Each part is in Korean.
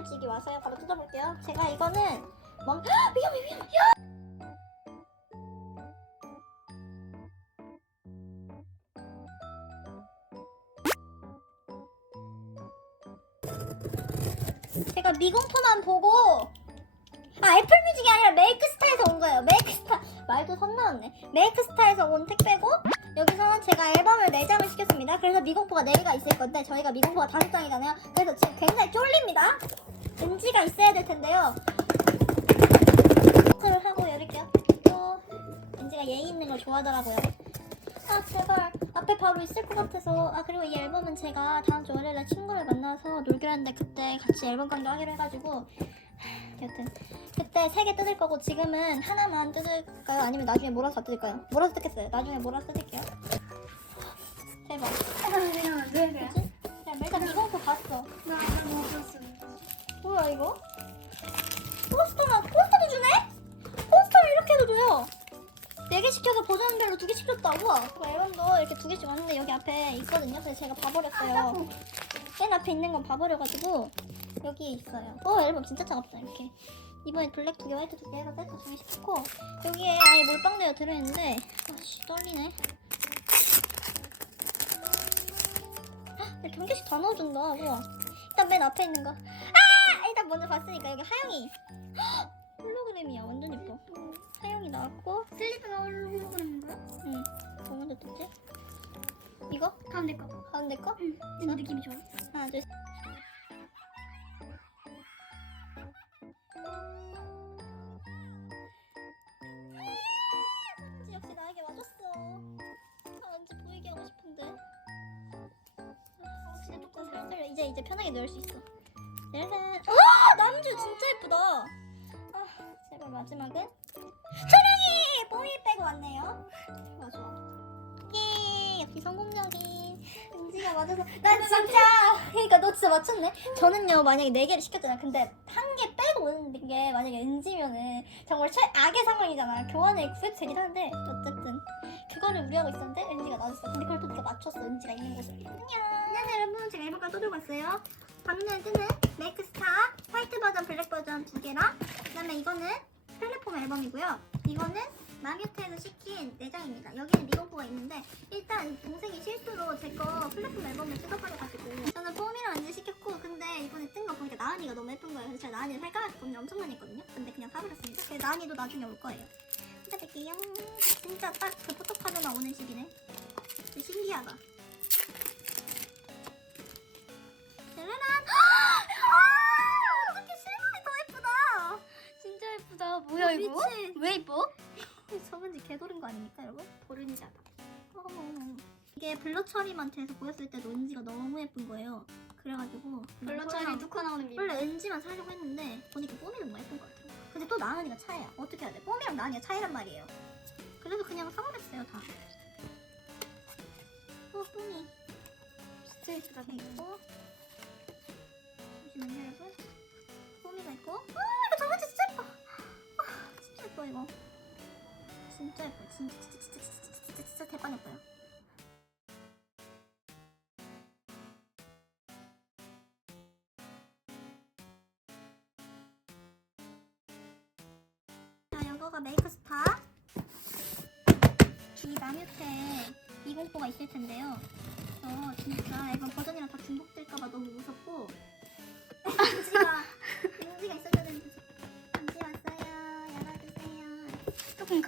애플뮤직이 와서요. 바로 뜯어볼게요. 제가 이거는 멈 위험해 위험해. 제가 미공포만 보고 아 애플뮤직이 아니라 메이크스타에서 온 거예요. 메이크스타 말도 선 나왔네. 메이크스타에서 온 택배고 여기서는 제가 앨범을 4장을 시켰습니다. 그래서 미공포가 4개가 있을 건데 저희가 미공포가 5장이잖아요. 그래서 지금 굉장히 쫄립 은지가 있어야 될 텐데요. 테스트를 하고 열을게요. 또 은지가 예의 있는 걸 좋아하더라고요. 아 제발 앞에 바로 있을 것 같아서 아 그리고 이 앨범은 제가 다음 주 월요일에 친구를 만나서 놀기로 했는데 그때 같이 앨범 강도 하기로 해가지고 여튼 그때 세 개 뜯을 거고 지금은 하나만 뜯을까요? 아니면 나중에 몰아서 다 뜯을까요? 몰아서 뜯겠어요. 나중에 몰아서 뜯을게요. 대박. 그냥 왜 그래? 뭐지? 야 일단 이거부터 봤어. 나 아까 먹었어. 뭐야 이거? 포스터나 포스터도 주네? 포스터를 이렇게 해도 줘요. 네 개 시켜서 버전별로 두 줬다. 우와. 그 앨범도 이렇게 두 개씩 왔는데 여기 앞에 있거든요. 그래서 제가 봐버렸어요. 맨 앞에 있는 건 봐버려가지고 여기에 있어요. 어 앨범 진짜 차갑다 이렇게. 이번에 블랙 두 개, 화이트 두 개 해서 세트 두개 시켰고 여기에 아예 몰빵대가 들어있는데 아씨 떨리네. 헉, 이렇게 한 개씩 다 넣어준다. 우와. 일단 맨 앞에 있는 거. 아! 먼저 봤으니까 여기 하영이. 헉, 홀로그램이야. 완전 예뻐. 하영이 나왔고. 슬리프가 홀로그램인 거야? 응. 뭐 먼저 뜯지? 이거? 가운데 거. 가운데 거? 응. 왠지 느낌이 좋아. 하나, 둘, 셋. 왠지 역시 나에게 와줬어. 아, 왠지 보이게 하고 싶은데. 아, 진짜 조금 살살 이제 이제 편하게 넣을 수 있어. 짜잔. 아, 남주 진짜 예쁘다. 아, 제발 마지막은 초령이 뽀이 빼고 왔네요. 좋아 좋아. 예, 역시 성공적인 은지가 맞아서 나 진짜 그러니까 너 진짜 맞췄네. 저는요 만약에 네 개를 시켰잖아. 근데 한 개 빼고 오는 게 만약에 은지면은 정말 최악의 상황이잖아. 교환을 구해도 되긴 하는데 어쨌든 그거를 우려하고 있었는데 은지가 맞았어. 근데 그걸 또 네가 맞췄어. 은지가 있는 곳을. 안녕. 안녕 여러분 제가 앨범까지 또 들고 왔어요. 방금 뜨는 메이크스타 화이트 버전, 블랙 버전 두 개랑 그 다음에 이거는 플랫폼 앨범이고요. 이거는 마뮤트에서 시킨 4장입니다. 여기는 미공포가 있는데 일단 동생이 실수로 제 거 플랫폼 앨범을 뜯어버려가지고 저는 폼이랑 완전 시켰고 근데 이번에 뜬 거 보니까 나은이가 너무 예쁜 거예요. 그래서 제가 나은이를 살까 말까 고민 엄청 많이 했거든요. 근데 그냥 사버렸습니다. 그래서 나은이도 나중에 올 거예요. 뜯어볼게요. 진짜 딱 그 포토카드나 오는 시기네. 진짜 신기하다. 이게 블러 처리만트에서 보였을 때도 은지가 너무 예쁜 거예요. 그래가지고 블러처리 뚜커 나오는 미. 원래 은지만 사려고 했는데 보니까 뽀미는 너무 예쁜 것 같아요. 근데 또 나은이가 차이야 어떻게 해야 돼? 뽀미랑 나은이가 차이란 말이에요. 그래서 그냥 사버렸어요 다. 어, 뽀미. 이렇게 있고. 잠시만요 여러분 뽀미가 있고. 아 이거 저번지 진짜 예뻐. 아, 진짜 예뻐 이거. 진짜 예뻐. 진짜 진짜 진짜 진짜 진짜 진짜, 진짜 대박 예뻐요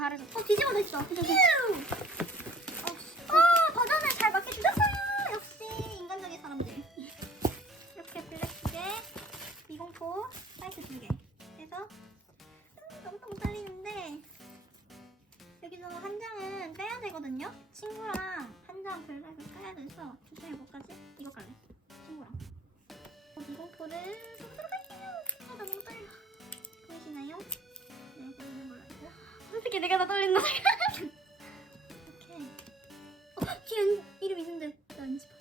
가려져. 어 뒤집어져 있어. 뒤집어 어. 버전을 잘 맞게 주셨어요 역시 인간적인 사람들. 이렇게 블랙 두 개 미공포 사이즈 두개. 그래서 음, 너무너무 떨리는데 여기서 한 장은 빼야 되거든요? 친구랑 한 장 블랙을 빼야 돼서 못 가지? 이거 갈래. 친구랑. 어, 미공포를 솔직히 내가 다 떨린다. 이렇게. 어, 은- 이름 있는데 나 왠지 봤어.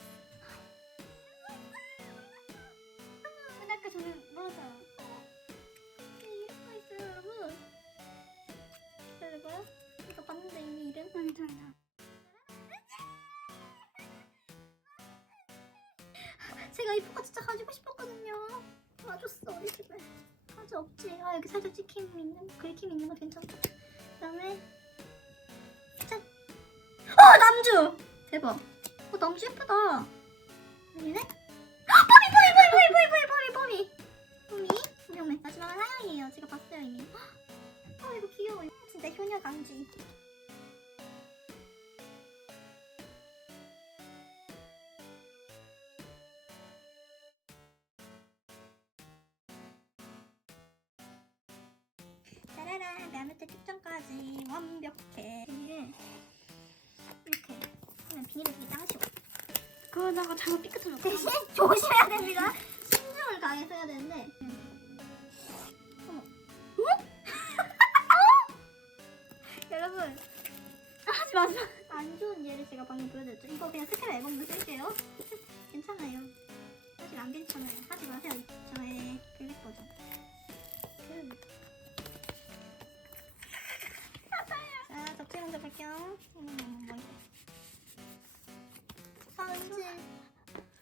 근데 아까 저는 몰랐어요. 뒤에 이름가 있어요, 여러분. 기다려봐요. 이거 봤는데 이미 이름. 응, 괜찮아. 제가 이 포카 진짜 가지고 싶었거든요. 와줬어 우리 집에 아직 없지 아 여기 살짝 찍힘 있는 긁힘 있는 거 괜찮다 그다음에 짠! 어 남주! 대박. 어 남주 예쁘다. 아, 뽀미 뽀미 뽀미 뽀미 뽀미 뽀미 뽀미 뽀미 위험해 마지막은 하영이에요. 제가 봤어요 이미. 아 이거 귀여워. 진짜 효녀 강지 짜라란 나무테 특전까지 완벽해. 비닐을 이렇게. 하면 비닐을 되게 짱쉬워 그러다가 잘못 삐끗하면 대신 조심해야 됩니다. 신중을 다해서 해야 되는데. 어머. 여러분. 하지 마세요. 안 좋은 예를 제가 방금 보여드렸죠? 이거 그냥 스크랩 앨범도 쓸게요. 괜찮아요. 사실 안 괜찮아요. 하지 마세요. 저의 블랙 버전 볼게요 음. 아 은지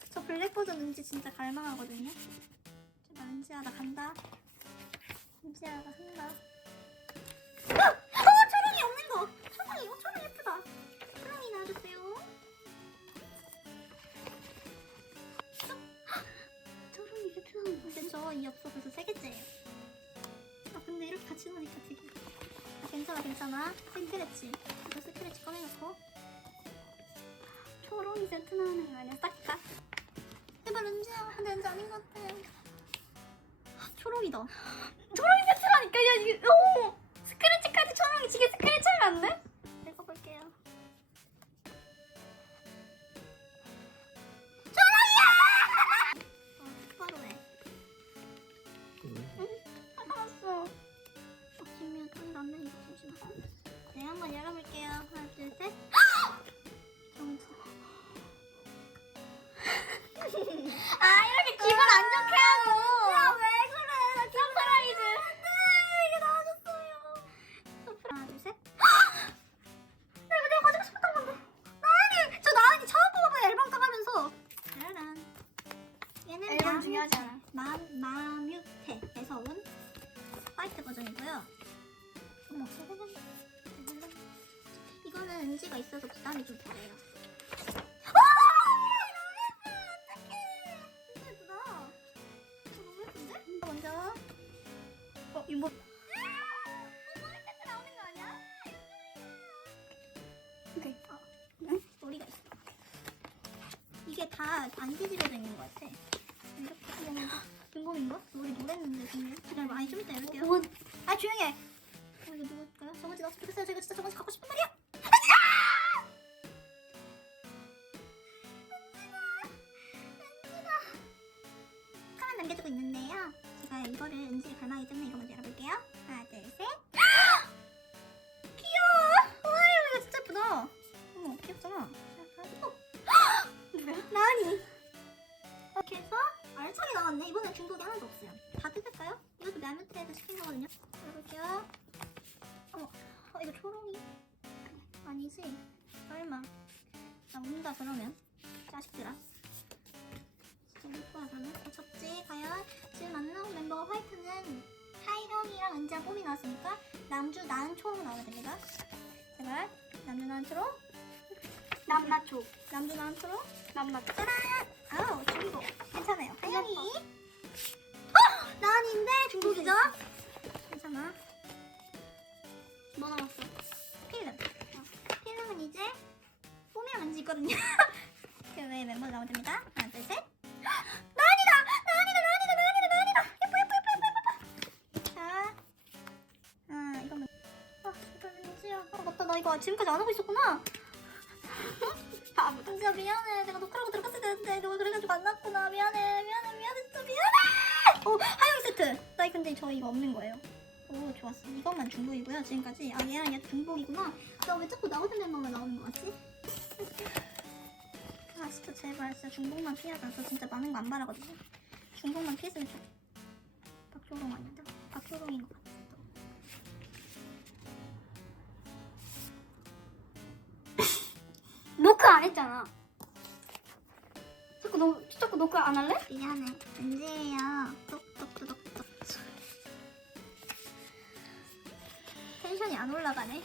저 블랙 버전 은지 진짜 갈망하거든요? 제발 은지야 나 간다. 은지야 나 간다. 어! 어! 초롱이 없는 거! 초롱이 어 초롱 예쁘다. 초롱이 나와주세요. 저런 이렇게 표현하는 거. 근데 저이 없어 벌써 세 개째예요. 아 근데 이렇게 같이 놓으니까 되게 아, 괜찮아 괜찮아. 이거 스크래치 꺼내놓고 초롱이 세트 나오는 거 아니야? 딱딱. 제발 은지야 은지 아닌 것 같아 아, 초롱이다 초롱이 세트라니까 야 이게 오 스크래치까지 초롱이 지게 스크래치 하면 안 돼? 오케이. 어, 응? 머리가 있어. 이게 다안 뒤집어져 있는 것 같아. 이렇게 하면 중복인가? 머리 노랬는데 그냥 많이 좀 이따 열게요. 뭐아 조용히 해. 어, 이거 누굴까요? 정원지 나왔으면 좋겠어요. 제가 진짜 정원지 갖고 싶단 말이야. 알차게 나왔네. 이번엔 중복이 하나도 없어요. 다 뜯을까요? 이것도 나무트에서 시킨 거거든요. 열어볼게요. 어머, 어, 이거 초롱이. 아니지? 설마. 나 운다 그러면. 자식들아. 진짜 예뻐야 그러면. 어, 접지. 과연 지금 만나온 멤버 화이트는 하이형이랑 은지랑 뽀미 나왔으니까 남주, 초롱 나와야 됩니다. 제발. 남주, 초롱. 남나초. 남주, 초롱. 짜란! 아우, 중국. 괜찮아요. 하영이. 어! 나은인데 중국이죠? 괜찮아. 뭐 남았어? 필름. 어, 필름은 이제 뽀미랑 은지 있거든요. 그 외에 멤버 나오면 됩니다. 하나, 둘, 셋. 지금까지 안 하고 있었구나. 아 뭐. 은지야 미안해. 내가 녹화하고 들어갔을 때는데 너가 그래가지고 안 났구나. 미안해 미안해 미안해. 진짜 미안해! 오 하영 세트! 나 근데 저 이거 없는 거예요. 오 좋았어. 이것만 중복이고요. 지금까지 아 얘랑 얘도 중복이구나. 나 왜 자꾸 나오는 멤버만 나오는 거 같지? 아 진짜 제발. 진짜 중복만 피하자. 저 진짜 많은 거 안 바라거든요. 중복만 피했으면 좋겠다 박효롱 아니다 박효롱인 것 같아 안 했잖아. 자꾸 너 자꾸 녹화 안 할래? 미안해. 언제예요? 똑똑똑똑. 텐션이 안 올라가네.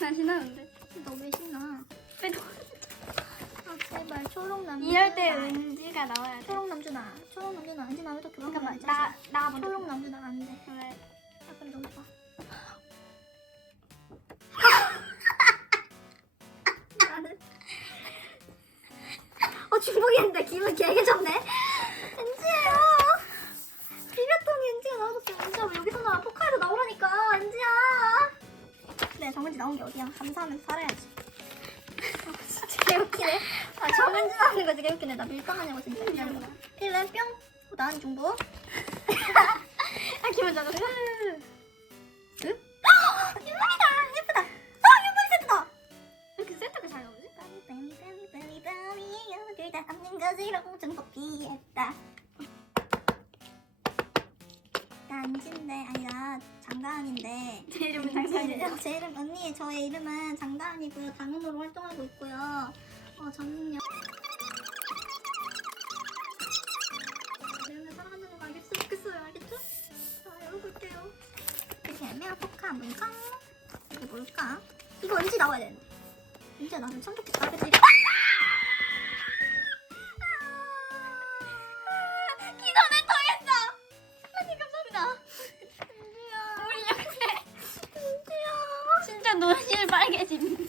나 신나는데. 너 왜 신나? 왜 너? 아 제발 초록 남주. 이럴 때 은지가 나와야 돼. 초록 남주나. 초록 남주나. 은지 나왜 이렇게 그러니까 막나 나 먼저. 초록 남주나 안 돼. 왜? 아 그래 너무 좋아. 어 중복했는데 기분 개개졌네. 은지예요. 비볐더니 은지가 나와줬어. 은지야 왜 여기서 나와? 포카에서 나오라니까. 은지야. 그래 정은지 나온 게 어디야? 감사하면서 살아야지. 아, 진짜 개웃기네. 아 정은지 나오는 거 되게 웃기네. 나 밀당하냐고 진짜. 필름 뿅. 어, 나은 중복. 아 기분 좋았 것으로 중복 피했다. 나 안진데 아니라 장다은인데 제 이름은 장난이에요. 제 이름 언니 저의 이름은 장다은이고요. 당으로 활동하고 있고요. 어 저는요. 이름을 사랑하는 거 알겠어 좋겠어요. 알겠죠? 자 열어볼게요. 이렇게 하면 포카 문캉 이게 뭘까? 이거 은지 나와야 되는데. 은지야 나는 참 좋겠다. 그치? 은지야. 진짜 눈이 빨개짐.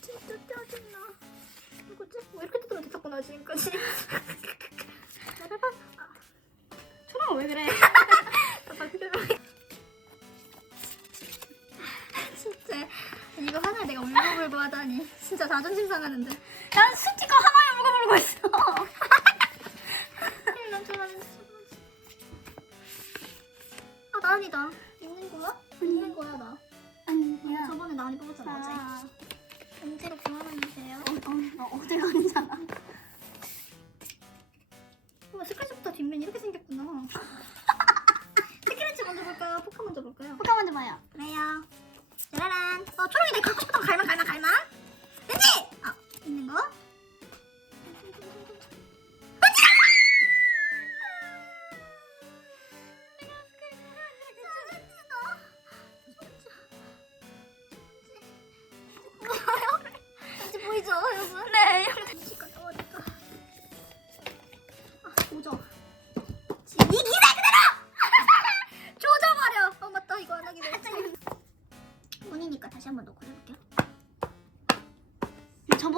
진짜 짜증나. 이거지? 뭐 이렇게 뜯으면 됐었구나 지금까지. 초롱 왜 그래? 진짜 이거 하나에 내가 울고불고 하다니 진짜 자존심 상하는데. 난 스티커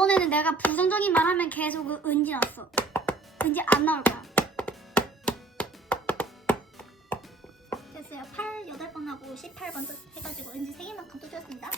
저번에는 내가 부정적인 말 하면 계속 그 은지 났어. 은지 안 나올 거야. 됐어요. 8, 8번 하고 18번 또 해가지고 은지 3개만큼 또 줬습니다.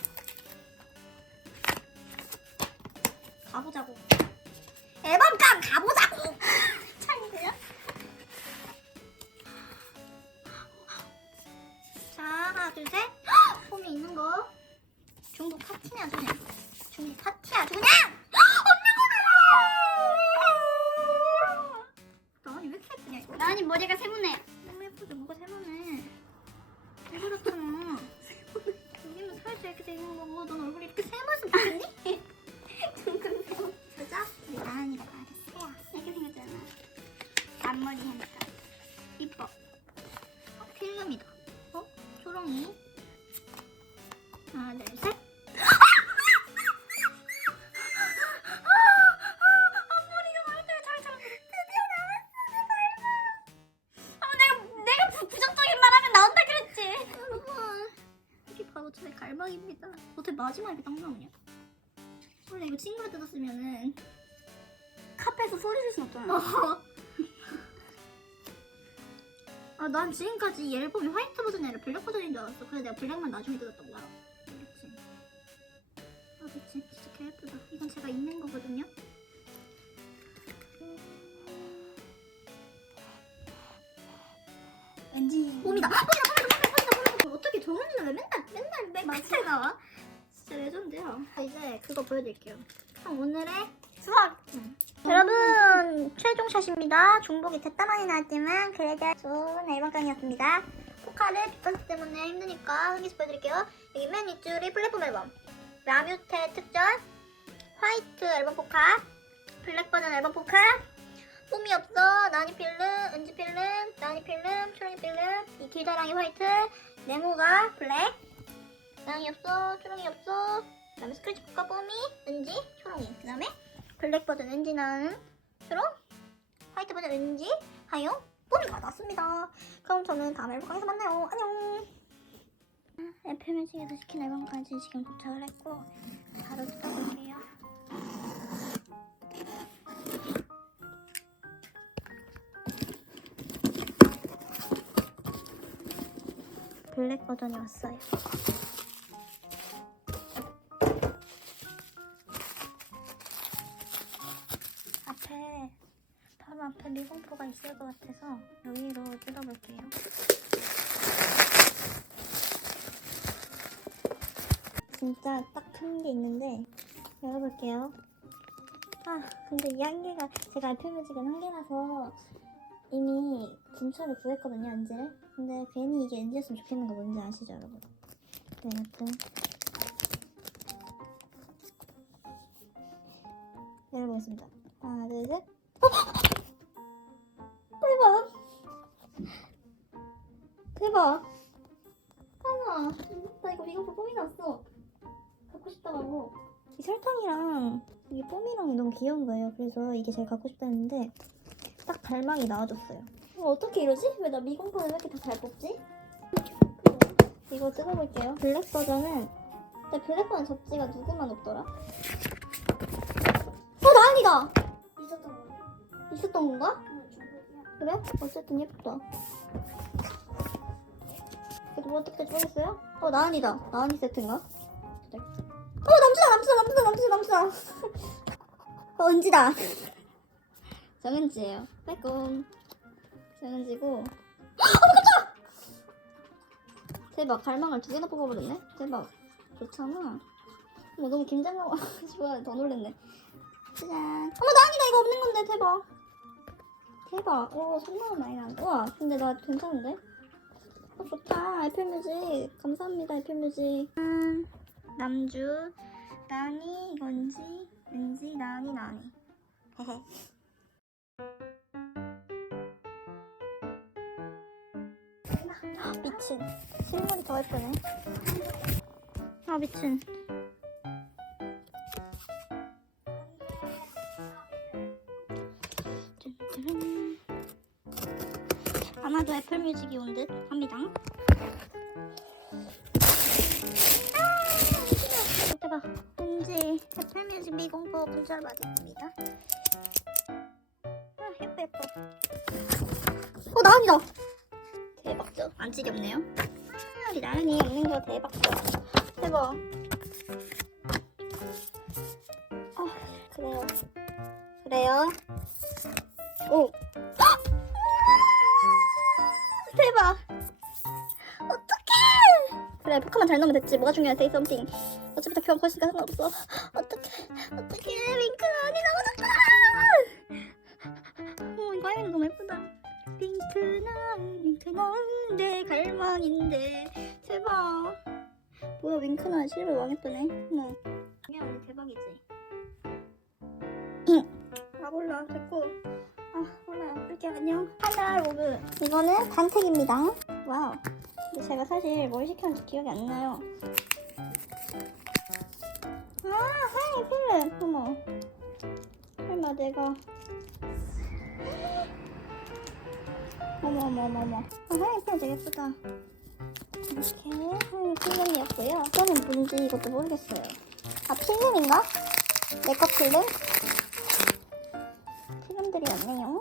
갈망입니다. 어떻게 마지막에 딱 나오냐? 원래 이거 친구가 뜯었으면은. 카페에서 소리 질 순 없잖아. 어. 아, 난 지금까지 이 앨범이 화이트 버전이 아니라 블랙 버전인 줄 알았어. 그래서 내가 블랙만 나중에 뜯었던 거야. 그치? 아, 그치. 진짜 개 예쁘다. 이건 제가 있는 거거든요. 봄이다, 봄이다, 봄이다, 어떻게 정은이는 왜 맨날, 맨날, 맨 끝에 나와? 진짜 레전드야. 자, 이제 그거 보여드릴게요. 그럼 오늘의 수학. 여러분 최종샷입니다. 중복이 됐다 많이 나왔지만 그래도 좋은 앨범깡이었습니다. 포카를 빗봤기 때문에 힘드니까 한개씩 보여드릴게요. 여기 맨 윗줄이 플랫폼 앨범 라뮤테 특전 화이트 앨범 포카 블랙 버전 앨범 포카 폼이 없어 나니 필름 은지 필름 나니 필름 초롱이 필름 이 길다랑이 화이트 네모가 블랙 나영이 없어, 초롱이 없어. 그 다음에 스크래치 국가 뽀미, 은지, 초롱이. 그 다음에 블랙 버전 은지 나은, 초롱, 화이트 버전 은지, 하용, 뽀미가 나왔습니다. 그럼 저는 다음 앨범에서 만나요. 안녕. 애플 뮤직에서 시킨 앨범까지 지금 도착을 했고 바로 뜯어볼게요. 블랙 버전이 왔어요. 앞에 바로 앞에 미공포가 있을 것 같아서 여기로 뜯어볼게요. 진짜 딱큰게 있는데 열어볼게요. 아 근데 이 한 개가 제가 알표뮤직은 한 개라서 이미 근처를 구했거든요 엔지를. 근데 괜히 이게 엔지였으면 좋겠는 거 뭔지 아시죠 여러분? 네 여튼 열어보겠습니다. 하나 둘 셋. 대박. 대박. 하나. 나 이거 미국도 뽀미 났어. 갖고 싶다고. 이 설탕이랑 이게 뽀미랑 너무 귀여운 거예요. 그래서 이게 제일 갖고 싶다 했는데 딱 발망이 나와줬어요. 어, 어떻게 이러지? 왜 나 미공판을 왜 이렇게 다 잘 뽑지? 이거 뜯어볼게요. 블랙 버전은 근데 블랙 버전 접지가 누구만 없더라? 어 나은이다! 있었던 거야? 있었던 건가? 그래? 어쨌든 예쁘다. 그래도 뭐 어떻게 모르겠어요? 어 나은이다. 나은이 세트인가? 네. 어 남주다 남주다 남주다 남주다 남주다. 어 은지다. 정은지예요. 빼꼼. 정은지고. 어! 대박 갈망을 두 개나 뽑아버렸네. 대박. 좋잖아. 뭐 너무 긴장하고 좋아 더 놀랬네. 짜잔. 어머 나은이다 이거 없는 건데 대박. 대박. 오, 3만원 많이 나온다. 우와, 근데 나 괜찮은데? 어, 좋다. 애플뮤직. 감사합니다, 애플뮤직. 음, 남주, 나니, 건지, 은지, 나니, 나니. 미친. 실물이 더 예쁘네. 아, 미친. 아마도 애플뮤직이 온 듯 합니다. 아, 대박. 왠지 애플뮤직 미공포 분절 받았습니다. 아, 예뻐, 예뻐. 어, 나은이다! 안 지겹네요. 아, 우리 나은이 없는 거 대박죠? 대박. 아, 그래요. 그래요. 오. 대박. 어떡해. 그래, 포카만 잘 넣으면 됐지. 뭐가 중요해, say something. 어차피 다 교환 컷이니까 상관없어. 어떡해. 어떡해. 윙크 언니 너무 내 갈망인데. 대박. 뭐야, 윙크 나은 실버 왕 예쁘네. 어머. 야, 언니 대박이지. 아, 몰라. 됐고. 아 몰라요. 이렇게 안녕. 하나 로그. 이거는 단택입니다. 와우. 근데 제가 사실 뭘 시켰는지 기억이 안 나요. 아 하이 필름. 어머. 설마 내가. 어머 어머 어머 어머. 아, 필름 되게 예쁘다. 이렇게 하이 필름이었고요. 이거는 뭔지 이것도 모르겠어요. 아 필름인가? 내거 필름? 필름들이. 가자.